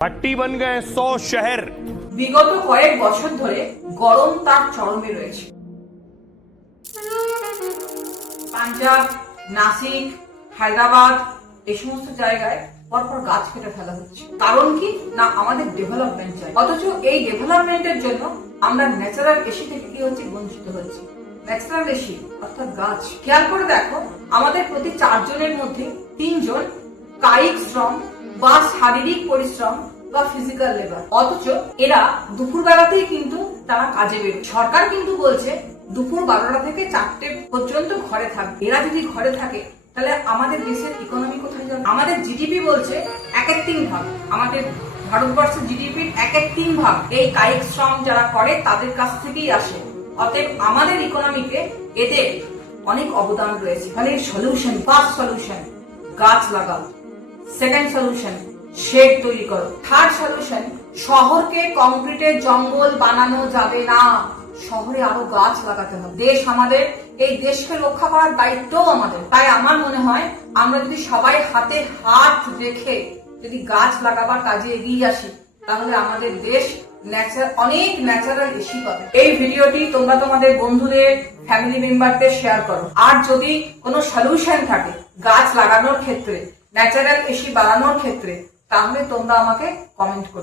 भट्टी बन गए 100 शहर। বিগত কয়েক বছর ধরে গরম তার চরমে রয়েছে। পাঞ্জাব, নাসিক, হায়দ্রাবাদ এই সমস্ত জায়গায় পরপর গাছ কেটে ফেলা হচ্ছে। কারণ কি না, আমাদের ডেভেলপমেন্ট চাই, অথচ এই ডেভেলপমেন্টের জন্য আমরা ন্যাচারাল এসি থেকে কি হচ্ছে, বঞ্চিত হচ্ছি। ন্যাচারাল এসি অর্থাৎ গাছ, খেয়াল করে দেখো, আমাদের প্রতি 4 জনের মধ্যে 3 জন কায়িক শ্রম বা শারীরিক পরিশ্রম বা ফিজিক্যাল লেবার, অথচ এরা দুপুর বেলাতেই কিন্তু তারা কাজে বেরোয়। সরকার কিন্তু বলছে দুপুর 12টা থেকে 4টে পর্যন্ত ঘরে থাকবে। এরা যদি ঘরে থাকে তাহলে আমাদের দেশের ইকোনমি কোথায় যাবে? আমাদের জিডিপি বলছে 1/3 ভাগ, আমাদের ভারতবর্ষের জিডিপির 1/3 ভাগ এই কায়িক শ্রম যারা করে তাদের কাছ থেকেই আসে। অতএব আমাদের ইকোনমিতে এদের অনেক অবদান রয়েছে। তাহলে সলিউশন, ফার্স্ট সলিউশন গাছ লাগাও, সেকেন্ড সলিউশন শেড তৈরি করো, থার্ড সলিউশন শহরকে কংক্রিটের জঙ্গল বানানো যাবে না, শহরে আরো গাছ লাগাতে হবে। দেশ আমাদের, এই দেশকে রক্ষা করার দায়িত্বও আমাদের। তাই আমার মনে হয় আমরা যদি সবাই হাতে হাত রেখে যদি গাছ লাগাবার কাজে এগিয়ে আসি তাহলে আমাদের দেশ অনেক ন্যাচারাল এসি পাবে। এই ভিডিওটি তোমরা তোমাদের বন্ধুদের, ফ্যামিলি মেম্বারদের শেয়ার করো। আর যদি কোনো সলিউশন থাকে গাছ লাগানোর ক্ষেত্রে, ন্যাচারাল এসি বাড়ানোর ক্ষেত্রে, তাহলে তোমরা আমাকে কমেন্ট করো।